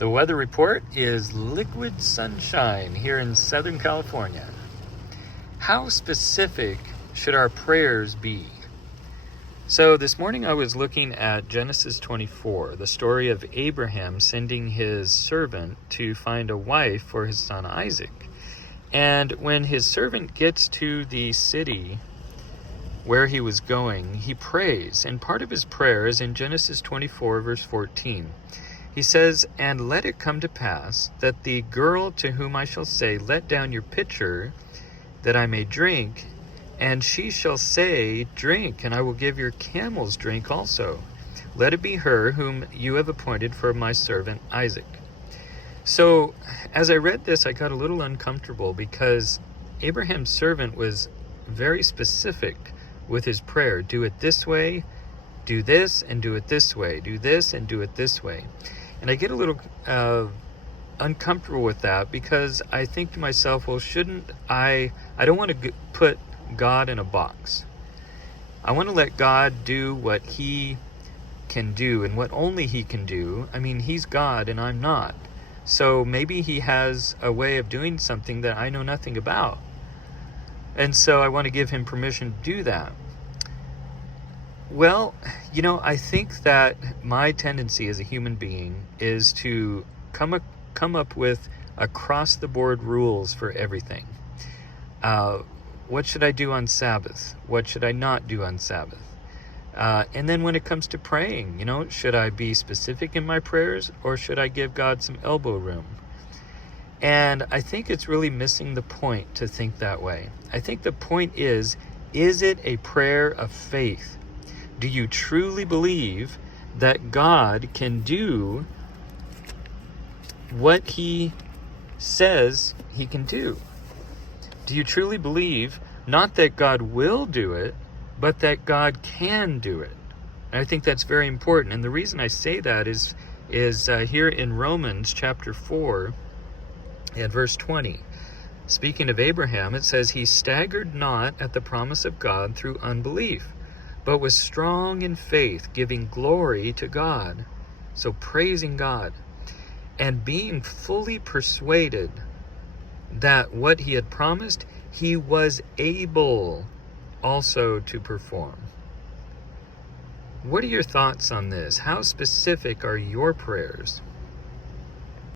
The weather report is liquid sunshine here in Southern California. How specific should our prayers be? So this morning I was looking at Genesis 24, the story of Abraham sending his servant to find a wife for his son Isaac. And when his servant gets to the city where he was going, he prays. And part of his prayer is in Genesis 24, verse 14. He says, "And let it come to pass that the girl to whom I shall say, 'Let down your pitcher, that I may drink,' and she shall say, 'Drink, and I will give your camels drink also. Let it be her whom you have appointed for my servant Isaac.'" So as I read this, I got a little uncomfortable because Abraham's servant was very specific with his prayer. Do it this way, do this, and do it this way. Do this and do it this way. And I get a little uncomfortable with that because I think to myself, well, shouldn't I don't want to put God in a box. I want to let God do what he can do and what only he can do. I mean, he's God and I'm not. So maybe he has a way of doing something that I know nothing about. And so I want to give him permission to do that. Well, I think that my tendency as a human being is to come up with across-the-board rules for everything. What should I do on Sabbath? What should I not do on Sabbath? And then when it comes to praying, should I be specific in my prayers or should I give God some elbow room? And I think it's really missing the point to think that way. I think the point is it a prayer of faith? Do you truly believe that God can do what he says he can do? Do you truly believe not that God will do it, but that God can do it? And I think that's very important. And the reason I say that is here in Romans chapter 4 and verse 20. Speaking of Abraham, it says, "He staggered not at the promise of God through unbelief, but was strong in faith, giving glory to God." So praising God. "And being fully persuaded that what he had promised, he was able also to perform." What are your thoughts on this? How specific are your prayers?